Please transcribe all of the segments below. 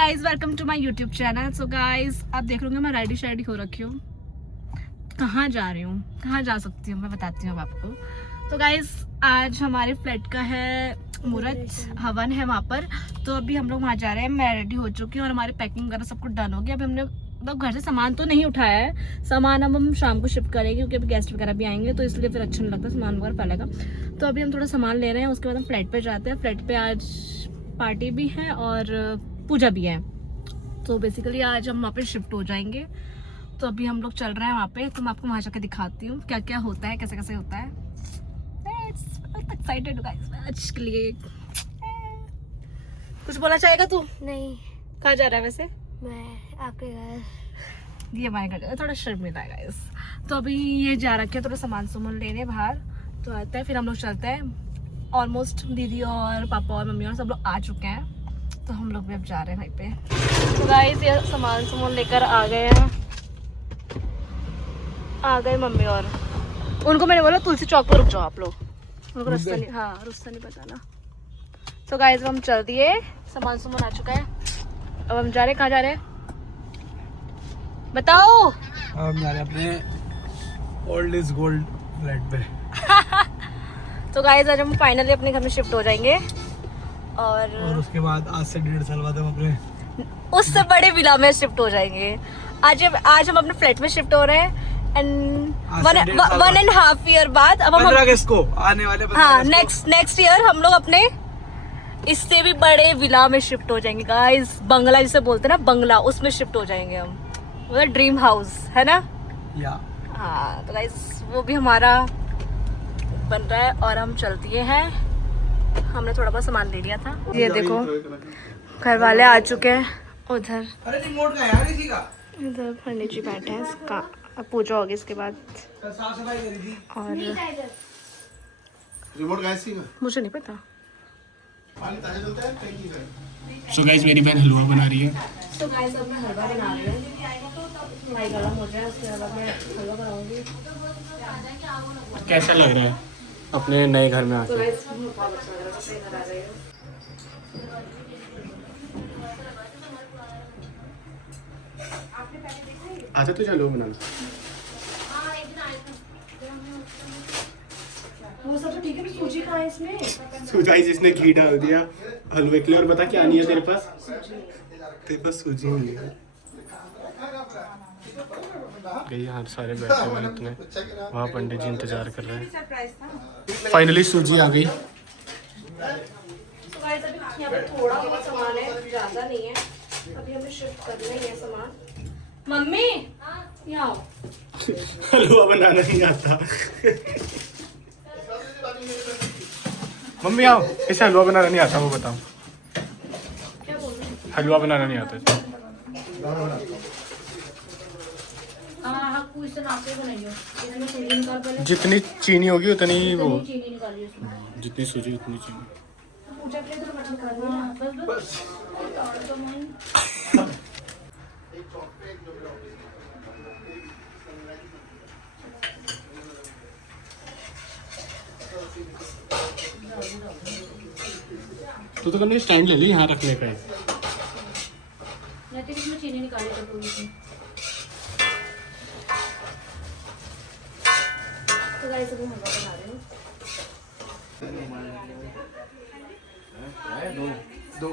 Guys welcome to my YouTube channel. So guys आप देख रहे होंगे मैं रेडी शेडी हो रखी हूँ। कहाँ जा रही हूँ, कहाँ जा सकती हूँ मैं बताती हूँ आपको। तो गाइज आज हमारे फ्लैट का है मुहूर्त, हवन है वहाँ पर। तो अभी हम लोग वहाँ जा रहे हैं। मैं रेडी हो चुकी हूँ और हमारी पैकिंग वगैरह सब कुछ डन हो गया। अभी हमने मतलब घर से सामान तो नहीं उठाया है, सामान अब हम शाम को शिफ्ट करेंगे क्योंकि अभी गेस्ट वगैरह भी आएंगे, तो इसलिए फिर अच्छा नहीं लगता सामान वगैरह फैलेगा। तो अभी हम थोड़ा सामान ले रहे हैं, उसके बाद हम फ्लैट पे जाते हैं। फ्लैट पे आज पार्टी भी है और पूजा भी है, तो बेसिकली आज हम वहाँ पे शिफ्ट हो जाएंगे। तो अभी हम लोग चल रहे हैं वहाँ पे, तो मैं आपको वहाँ जाकर दिखाती हूँ क्या क्या होता है, कैसे कैसे होता है। एक्साइटेड आज के लिए। कुछ बोलना चाहेगा तू? नहीं। कहाँ जा रहा है वैसे? मैं आपके घर। ये हमारे घर थोड़ा शर्मिंदा है गाइस। तो अभी ये जा रखे है थोड़ा सामान सुमान लेने बाहर, तो आता है फिर हम लोग चलते हैं। ऑलमोस्ट दीदी और पापा और मम्मी और सब लोग आ चुके हैं, तो हम लोग भी अब जा रहे हैं वहीं पे। तो गाइस ये सामान सुमान लेकर आ गए हैं, आ गए मम्मी। और उनको मैंने बोला तुलसी चौक पर रुक जाओ आप लोग, उनको रास्ता नहीं, हाँ रास्ता नहीं बताना। तो गाइस हम चल दिए, सामान सुमान आ चुका है। अब हम जा रहे हैं, कहाँ जा रहे हैं बताओ? हम जा रहे हैं अपने ओल्ड इज गोल्ड फ्लैट पे। तो गाइस आज हम फाइनली अपने घर में शिफ्ट हो जाएंगे और उसके बाद आज से 1.5 साल बाद हम अपने उससे बड़े विला में शिफ्ट हो जाएंगे। आज हम अपने फ्लैट में शिफ्ट हो रहे हैं एंड 1.5 ईयर बाद अब हम 15 अगस्त को आने वाले 15 हाँ अगस्त नेक्स्ट ईयर हम लोग अपने इससे भी बड़े विला में शिफ्ट हो जाएंगे गाइस। बंगला जिसे बोलते हैं ना, बंगला, उसमें शिफ्ट हो जाएंगे हम। वो ड्रीम हाउस है ना। या हाँ तो गाइस वो भी हमारा बन रहा है और हम चलती हैं। हमने थोड़ा बहुत सामान ले लिया था। ये देखो घर वाले आ चुके हैं। उधर अरे रिमोट का यार इसी का इधर पंडित जी बैठे हैं, इसका अब पूजा होगी इसके बाद। साफ सफाई करी थी। और रिमोट का इसी का मुझे नहीं पता। पानी ताजा चलता है टैंकी से। सो गाइस मेरी बहन हलवा बना रही है। तो गाइस अब मैं हलवा बना रही हूँ, भाई गरम हो जाए उसके बाद मैं हलवा बनाऊंगी। कैसा लग रहा है अपने नए घर में तो आके? गाइस बहुत अच्छा लग रहा है, मैं घर आ गई हूँ। आता तुझे हलवा बनाना? वो सब तो ठीक है, सूजी कहाँ है इसमें? सो गाइस इसने घी डाल दिया हलवे के लिए। और बता क्या नहीं है तेरे पास? तेरे पास सूजी नहीं है। गई यहाँ सारे बैठे हुए हैं इतने, वहाँ पंडित जी इंतजार कर रहे हैं। फाइनली सूजी आ गई। तो गाइस अभी यहाँ पे थोड़ा बहुत सामान है, ज़्यादा नहीं है। अभी हमें शिफ्ट करना ही है सामान। मम्मी यहाँ आओ। हलवा बनाना नहीं आता। मम्मी आओ, इसे हलवा बनाना नहीं आता, वो बताओ। क्या बोल रही हैं? हलवा बनाना नहीं आता इसे। जितनी चीनी होगी उतनी वो, जितनी सूजी उतनी चीनी। तो कभी स्टैंड ले ली यहाँ रखने का। चीनी निकाली कटोरी से। तो गाइस अभी हलवा बना रहे हैं। दो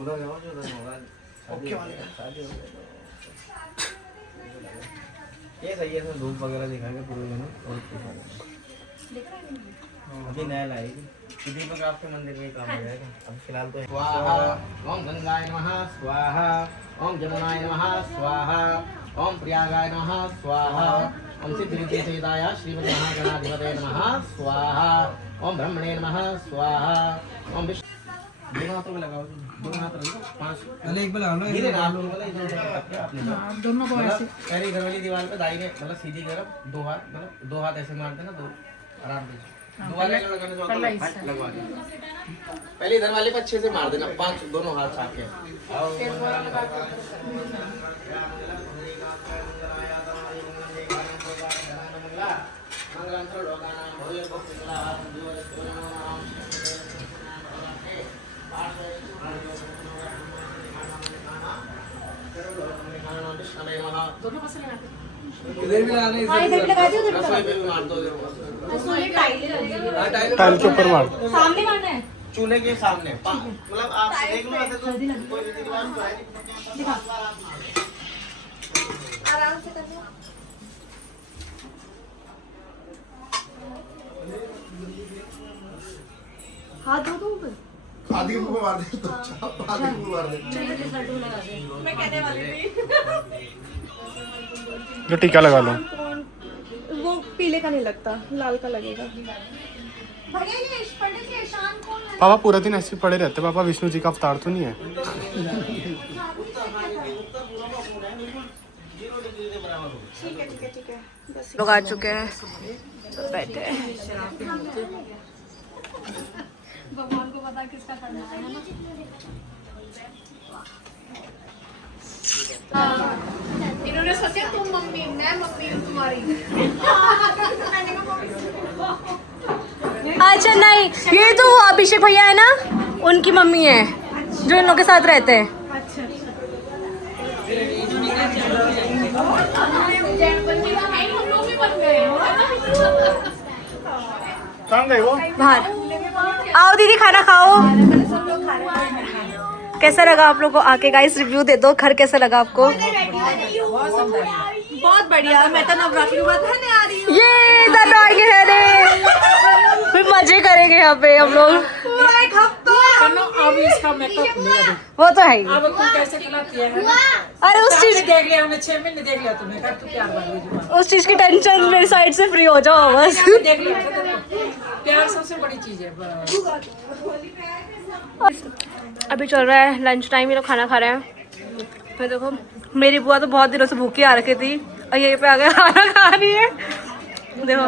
उधर जाओ जो उधर होगा। ओके वाले ये सही है, धूप वगैरह दिखाएंगे पूरे दिन और अभी नया लाएगी दीपक आपके मंदिर में काम हो जाएगा। अब फिलहाल तो स्वाहा ओम गंगाय नमः स्वाहा ओम जमुनाय नमः स्वाहा ओम प्रियागाय नमः स्वाहा ओम सिद्धिविद्येदाय श्रीमते महागणाधिपतये नमः स्वाहा ओम ब्रह्मणे नमः स्वाहा ओम विष्णु। दोनों हाथों में लगाओ, दोनों हाथ रखो, 5 पहले एक बार लगाओ ना, ये आप लोगों वाला इधर रख के आपने दोनों को ऐसे पहले घर वाली दीवार पे दाहिने मतलब सीधी तरफ 2 हाथ, मतलब 2 हाथ ऐसे मार देना, 2 आराम से दोबारा लगाने जो लगवा देना। पहले इधर वाले पे अच्छे से मार देना, 5 दोनों हाथ छाप के। मंगलम इधर भी लगाने हाँ इधर भी लगा दियो, उधर भी लगा पे भी मार दो टाइल के ऊपर मार। दियो। सामने मारना है। चूल्हे के सामने मतलब आप देख लो ऐसे तो कोई रीति रिवाज तो है नहीं। आराम से कर लो। हाथ धो दो ऊपर। आदि के मुंह में मार दे तो आदि के मुंह में मार दे। मैं कहने वाली थी। जो टीका लगा लो। वो पीले का नहीं लगता, लाल का लगेगा। भैया ये पंडित के ईशान कौन है? पापा पूरा दिन ऐसे ही पड़े रहते। पापा विष्णु जी का अवतार तो नहीं है? लोग आ चुके हैं, तो बैठे हैं। भगवान को पता किसका करना है ना। इन्होंने सोचा तुम मम्मी, मैं मम्मी हूँ तुम्हारी। अच्छा नहीं, ये तो वो अभिषेक भैया है ना, उनकी मम्मी है जो इन लोगों के साथ रहते हैं। कहाँ गए वो? बाहर आओ दीदी, खाना खाओ। कैसा लगा आप लोग को आके? गाइस रिव्यू दे दो, घर कैसा लगा आपको? बहुत बढ़िया। मैं तो नवरात्रि के बाद रहने आ रही हूँ। ये इधर आएंगे रहने, फिर मजे करेंगे यहाँ पे हम लोग। पूरा एक हफ्ता। अब इसका मेकअप मेरा देख। वो तो है ही। अब तुम कैसे खिलाती है अरे उस चीज देख लिया हमने, 6 महीने देख लिया तुम्हें, कर तू प्यार वाली जुबान। उस चीज की टेंशन मेरी साइड से फ्री हो जाओ बस। देख लिया था देखो, प्यार सबसे बड़ी चीज है। अभी चल रहा है लंच टाइम, ये लोग खाना खा रहे हैं। फिर देखो मेरी बुआ तो बहुत दिनों से भूखी आ रखी थी और यहीं पे आके खाना खा रही है। देखो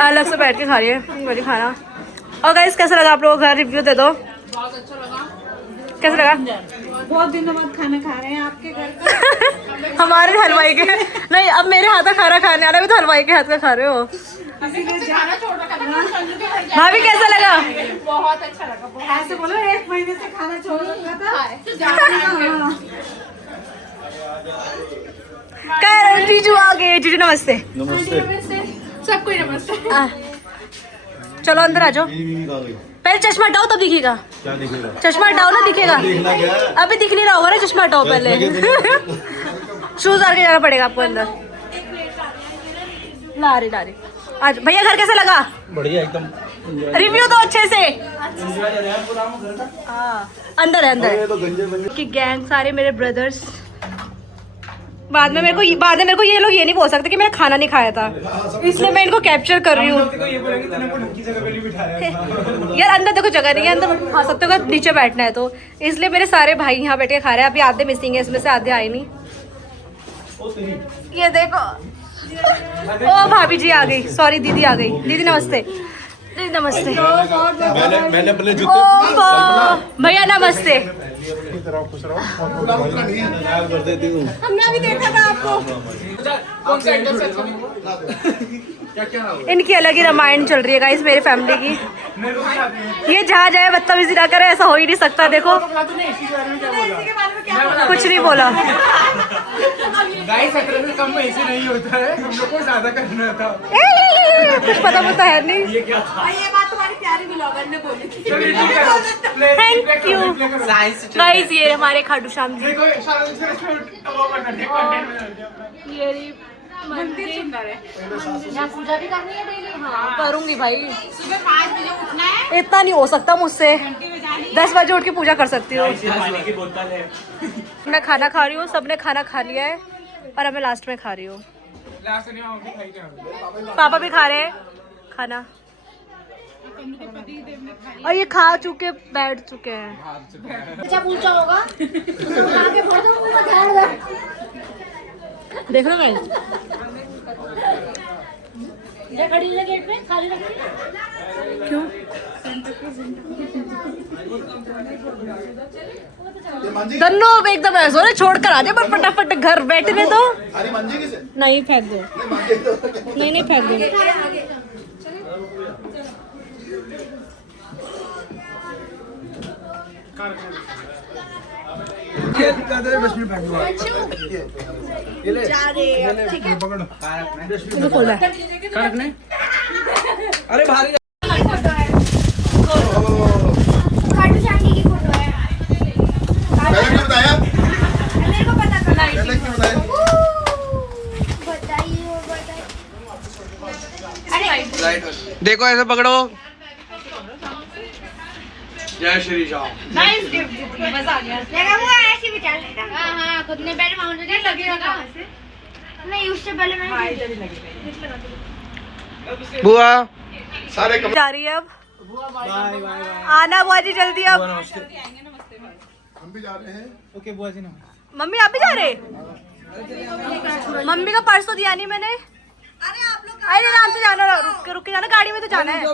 अलग से बैठ के खा रही है बड़ी खाना। और गाइस कैसा लगा आप लोगों को? घर रिव्यू दे दो। बहुत अच्छा लगा। कैसा लगा? बहुत दिनों बाद खाना खा रहे हैं आपके घर पे। हमारे हलवाई के नहीं, अब मेरे हाथ का खाना खाने वाला भी तो हलवाई के हाथ का खा रहे हो। भाभी कैसा लगा? बहुत अच्छा लगा। ऐसे बोलो 1 महीने से खाना छोड़ रखा था। जीजू आ गए। जीजू नमस्ते। सबको नमस्ते। चलो अंदर आ जाओ। पहले चश्मा हटाओ तब दिखेगा। क्या दिखेगा? चश्मा हटाओ ना, दिखेगा। देखना क्या? अभी दिख नहीं रहा होगा ना, चश्मा हटाओ पहले। शूज डाल के जाना पड़ेगा आपको अंदर। ला रही आज भैया घर कैसा लगा? बढ़िया एकदम। रिव्यू दो अच्छे से। हाँ अंदर है, अंदर तो गंजे बंजे की गैंग, सारे मेरे ब्रदर्स। बाद में मेरे को ये लोग ये नहीं बोल सकते कि मैंने खाना नहीं खाया था, इसलिए मैं इनको कैप्चर कर रही हूँ। यार अंदर देखो जगह नहीं है, अंदर खा सकते हो, नीचे बैठना है तो इसलिए मेरे सारे भाई यहाँ बैठ के खा रहे हैं। अभी आधे मिसिंग है, इसमें से आधे आए नहीं। ये देखो, ओ भाभी जी आ गई, सॉरी दीदी आ गई। दीदी नमस्ते। दीदी नमस्ते। मैंने अपने ओ भैया नमस्ते। खुश रहो। कर देती हूँ। हमने अभी देखा था आपको। इनकी अलग ही रामायण चल रही है गाइस, मेरी फैमिली की। ये जहाँ जाए बदतमीजी ना करे, ऐसा हो ही नहीं सकता। देखो कुछ नहीं बोला। गाइस कम ऐसे नहीं होता है, हम लोग को ज्यादा करना था। कुछ पता पता है नहीं। ये बात तुम्हारी प्यारी ब्लॉगर ने बोली थी। Thank you guys. ये हमारे खाटू श्याम जी। ये मंदिर सुंदर है। यहाँ पूजा भी करनी है डेली? हाँ करूंगी भाई। सुबह 5 बजे उठना है। इतना नहीं हो सकता मुझसे, 10 बजे उठ के पूजा कर सकती हूँ। मैं खाना खा रही हूँ, सबने खाना खा लिया है और अब मैं लास्ट में खा रही हूँ। पापा भी खा रहे हैं खाना और ये खा चुके बैठ चुके हैं। अच्छा पूछा होगा देख रहे हो मैं खड़ी है गेट पे, खाली रखी क्यों? दोनों एकदम ऐसा ना, छोड़ कर आ जाए पर फटाफट घर बैठने दो। अरे मंजे किसे? नहीं फेंक दो, नहीं फेंक दो। जा रहे हैं ठीक है। इसको खोल है अरे भारी खाटू श्याम की फोटो है। मैंने क्यों बताया? मेरे को पता था। मैंने क्यों बताया? बताइए। अरे देखो ऐसे पकड़ो। जय श्री राम। नाइस गिफ्ट दीदी, मजा आ गया। लगा हुआ ऐसे भी चल रहा था। हाँ खुद ने बैठ माउंट नहीं लगेगा कहाँ से? नहीं उससे पहले मैंने बुआ सारे जा रही है अब। आना बुआ जी जल्दी अब। हम भी जा रहे हैं। ओके बुआ जी नमस्ते। मम्मी आप भी जा रहे? मम्मी का पर्स तो दिया नहीं मैंने। अरे आराम से जाना, रुक के जाना, गाड़ी में तो जाना है।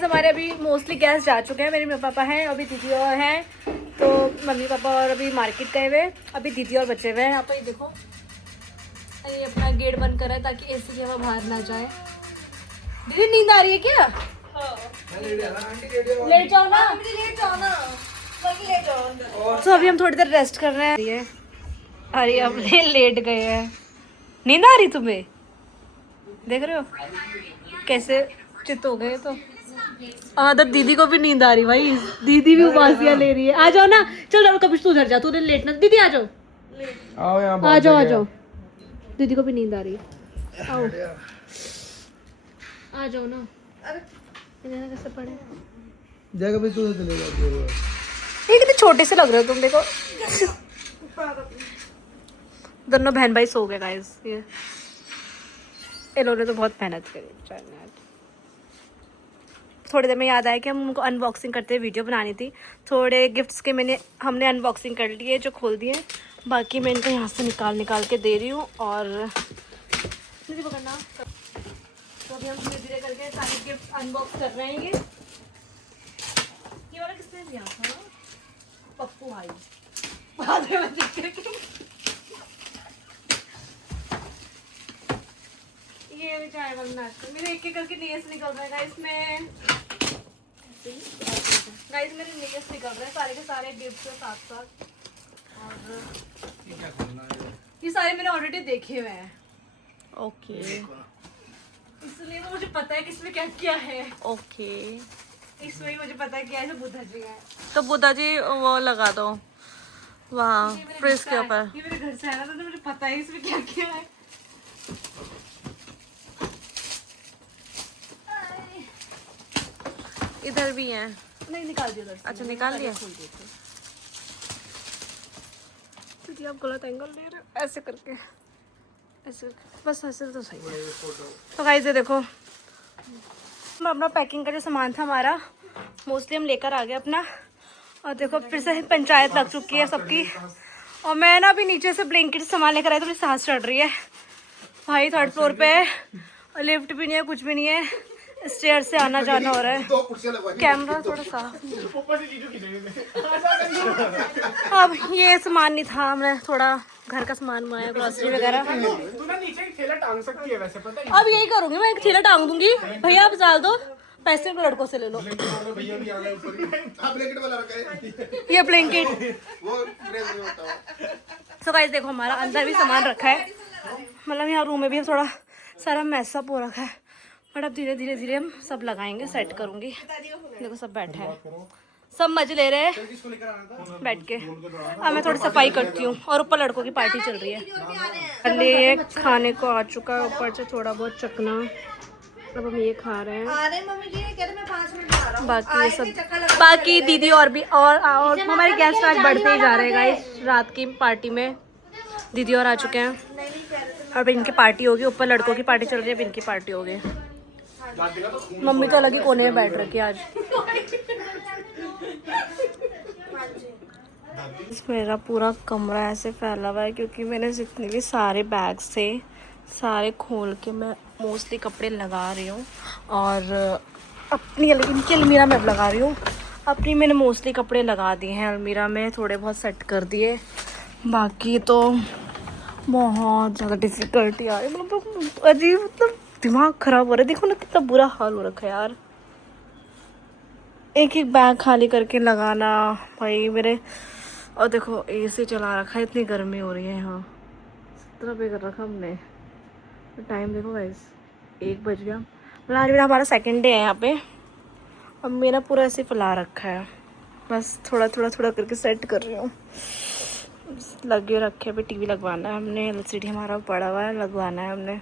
हमारे अभी मोस्टली गेस्ट जा चुके हैं। मेरे मम्मी पापा हैं, अभी दीदी और हैं, तो मम्मी पापा और अभी मार्केट गए हुए, अभी दीदी और बचे हुए हैं। यहाँ पर ये देखो, ये अपना गेट बंद कर रहा है ताकि एसी की हवा बाहर ना जाए। दीदी नींद आ रही है क्या? लेट जाओ ना। तो अभी हम थोड़ी देर रेस्ट कर रहे हैं। अरे अब लेट गए हैं। नींद आ रही तुम्हें? देख रहे हो कैसे चित हो गए। तो तो दीदी को भी नींद आ रही भाई, दीदी भी उबासियां ले रही है। आ जाओ ना, चल कभी तू उधर जा, तूने लेट ना। दीदी आ जाओ, आओ यहाँ आ जाओ, आ जाओ। दीदी को भी नींद आ रही है, आओ आ जाओ ना। कैसे पड़े जगह भी तू चले जा। ये कितने छोटे से लग रहे हो तुम, देखो। दोनों बहन भाई सो गए गाइस। ये इन्होंने तो बहुत मेहनत करी। थोड़ी देर में याद आया कि हम उनको अनबॉक्सिंग करते हुए वीडियो बनानी थी। थोड़े गिफ्ट्स के हमने अनबॉक्सिंग कर लिए, जो खोल दिए। बाकी मैं इनको यहाँ से निकाल के दे रही हूँ। और दीदी पकड़ना। तो अभी हम धीरे धीरे करके सारे गिफ्ट अनबॉक्स कर रहे हैं। ये वाला किसने दिया था? पप्पू भाई। बाद में ये भी चाय बनना है। मेरे एक करके नेल्स निकल रहे हैं इसमें। गाइस मेरे नेल्स निकल रहे हैं सारे के सारे गिफ्ट के साथ साथ। और ये सारे मैंने ऑलरेडी देखे हुए हैं। ओके, इसलिए तो मुझे पता है कि इसमें क्या क्या है। ओके, इसमें ही मुझे पता है कि ऐसे बुद्धा जी है। तो बुद्धा जी वो लगा दो वहाँ फ्रिज के ऊपर। ये मेरे घर से आया था तो मुझे पता है इसमें क्या क्या है। इधर भी है। नहीं निकाल दिया उधर से। अच्छा निकाल लिया। दीदी आप गलत एंगल ले रहे हो, ऐसे करके, ऐसे बस ऐसे तो सही है। तो गाइस ये देखो, अपना पैकिंग का जो सामान था हमारा मोस्टली हम लेकर आ गए अपना। और देखो फिर से पंचायत लग चुकी है सबकी। और मैं ना अभी नीचे से ब्लैंकेट सामान लेकर आई तो मेरी सांस चढ़ रही है भाई। 3rd फ्लोर पे है और लिफ्ट भी नहीं है, कुछ भी नहीं है, स्टेयर से आना जाना हो रहा है। कैमरा थोड़ा सा अब ये सामान नहीं था, हमने थोड़ा घर का सामान मंगाया, ग्रोसरी वगैरह। तू ना नीचे एक थैला टांग सकती है वैसे, पता है? अब यही करूंगी मैं, एक थैला टांग दूंगी। भैया आप डाल दो, पैसे को लड़कों से ले लो। भैया भी आ गए ऊपर ही। हाँ ब्लैंकेट वाला रखा है। ये ब्लैंकेट। वो फ्रेश नहीं होता है। सो गाइस देखो हमारा अंदर भी सामान रखा है, मतलब यहाँ रूम में भी थोड़ा सारा मैसअप हो रखा है। बट अब धीरे धीरे हम सब लगाएंगे, सेट करूंगी। देखो सब बैठे हैं, सब मजे ले रहे हैं बैठ के। अब मैं थोड़ी सफाई करती हूँ। और ऊपर लड़कों की पार्टी चल रही है। ये खाने को आ चुका है ऊपर से थोड़ा बहुत चखना। अब हम ये खा रहे हैं। अरे मम्मी जी कह रहे मैं 5 मिनट में आ रहा हूँ। बाकी ये सब, बाकी दीदी और भी और हमारे गेस्ट आज बढ़ते ही जा रहे हैं गाइस। रात की पार्टी में दीदी और आ चुके हैं। अब इनकी पार्टी होगी, ऊपर लड़कों की पार्टी चल रही है, अब इनकी पार्टी होगी। मम्मी तो अलग ही कोने में बैठ रखी है आज। मेरा पूरा कमरा ऐसे फैला हुआ है क्योंकि मैंने जितने भी सारे बैग्स थे सारे खोल के मैं मोस्टली कपड़े लगा रही हूँ। और अपनी इनकी अलमीरा में अब लगा रही हूँ। अपनी मैंने मोस्टली कपड़े लगा दिए हैं अलमीरा में, थोड़े बहुत सेट कर दिए। बाकी तो बहुत ज़्यादा डिफ़िकल्टी आ रही है, मतलब अजीब, मतलब दिमाग ख़राब हो रहा है। देखो ना कितना बुरा हाल हो रखा है यार। एक एक बैग खाली करके लगाना भाई, मेरे और देखो एसी चला रखा है, इतनी गर्मी हो रही है यहाँ, इतना पे कर रखा हमने। टाइम देखो गाइस 1 बज गया। मतलब आज मेरा हमारा सेकंड डे है यहाँ पे। अब मेरा पूरा ऐसे फैला रखा है, बस थोड़ा करके सेट कर रही हूँ। लगे रखे पे टीवी लगवाना है हमने, एलसीडी हमारा पड़ा हुआ है, लगवाना है हमने।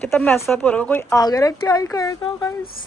कितना मैसअप हो रहा है, कोई आ गया क्या ही करेगा गाइस।